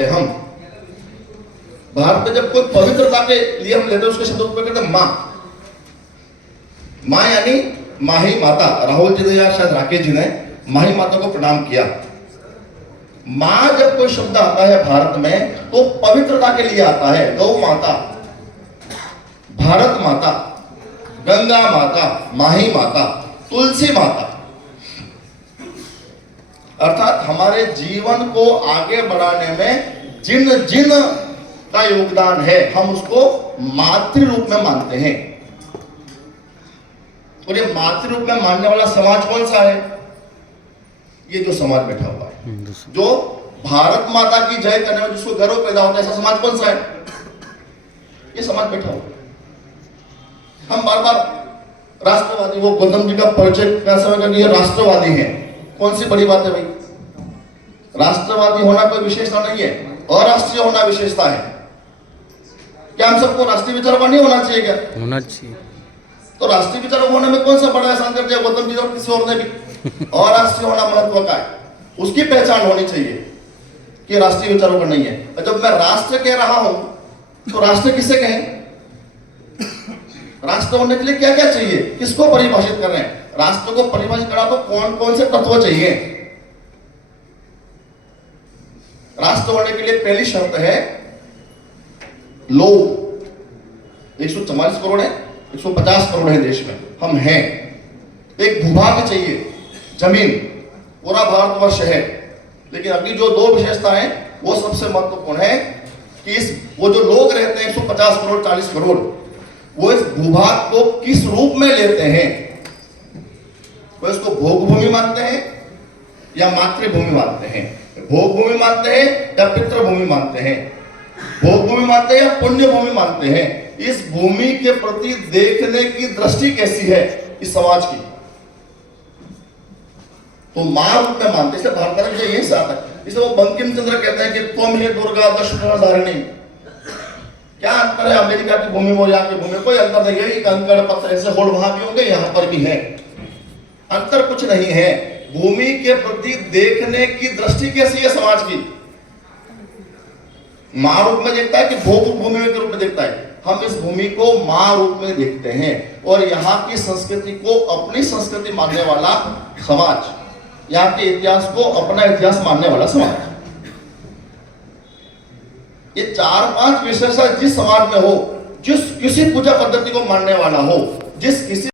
मानते हैं हम। भारत में जब कोई पवित्रता के लिए हम लेते हैं उसके शब्द उपयोग करते हैं माँ। माँ यानी माही माता। राहुल जी ने या शायद राकेश जी ने माही माता को प्रणाम किया। माँ जब कोई शब्द आता है भारत में तो पवित्रता के लिए आता है। गौ माता, भारत माता, गंगा माता, माही माता, तुलसी माता, अर्थात हमारे जीवन को आगे बढ़ाने में जिन जिन का योगदान है हम उसको मातृ रूप में मानते हैं। और ये मातृ रूप में मानने वाला समाज कौन सा है? ये जो समाज बैठा हुआ है, जो भारत माता की जय करने में जिसको गर्व पैदा होता है, ऐसा समाज कौन सा है? ये समाज बैठा हुआ है। हम बार बार राष्ट्रवादी, वो गौतम जी का परिचय कैसे होगा कि ये राष्ट्रवादी है। कौन सी बड़ी बात है भाई? राष्ट्रवादी होना कोई विशेषता नहीं है, अराष्ट्रीय होना विशेषता है। क्या हम सबको राष्ट्रीय विचारों का नहीं होना चाहिए? क्या होना चाहिए। तो राष्ट्रीय विचारों होने में कौन सा बड़ा एहसान कर दिया गौतम जी और किसी और ने भी? और राष्ट्रीय होना महत्व का है, उसकी पहचान होनी चाहिए कि राष्ट्रीय विचारों का नहीं है। और जब मैं राष्ट्र कह रहा हूं तो राष्ट्र किसे कहें? राष्ट्र होने के लिए क्या क्या चाहिए, किसको परिभाषित कर रहे हैं? राष्ट्र को परिभाषित करना तो कौन कौन से तत्व चाहिए? राष्ट्र होने के लिए पहली शर्त है लोग। 144 करोड़ है, 150 करोड़ है देश में, हम हैं। एक भूभाग चाहिए, जमीन, पूरा भारतवर्ष है। लेकिन अभी जो दो विशेषता है वो सबसे महत्वपूर्ण है कि इस वो जो लोग रहते हैं 150 करोड़ 40 करोड़, वो इस भूभाग को किस रूप में लेते हैं? वो इसको भोग भूमि मानते हैं या मातृभूमि मानते हैं? भोग भूमि मानते हैं या पितृभूमि मानते हैं? भोग भूमि मानते हैं या पुण्य भूमि मानते हैं? इस भूमि के प्रति देखने की दृष्टि कैसी है इस समाज की? तो मां रूप में मानते, इसलिए भारत में यही से आता है। इसलिए वो बंकिम चंद्र कहते हैं कि तुम ही दुर्गा दशधारिणी। क्या अंतर है अमेरिका की भूमि में यहाँ की भूमि? कोई अंतर नहीं है। कंकड़ पत्थर ऐसे होड़ वहां भी होंगे, यहाँ पर भी है, अंतर कुछ नहीं है। भूमि के प्रति देखने की दृष्टि कैसी है समाज की? मां रूप में देखता है कि भोग भूमि के रूप में देखता है? हम इस भूमि को मां रूप में देखते हैं। और यहाँ की संस्कृति को अपनी संस्कृति मानने वाला समाज, यहाँ के इतिहास को अपना इतिहास मानने वाला समाज, ये 4-5 विशेषता जिस समाज में हो, जिस किसी पूजा पद्धति को मानने वाला हो, जिस किसी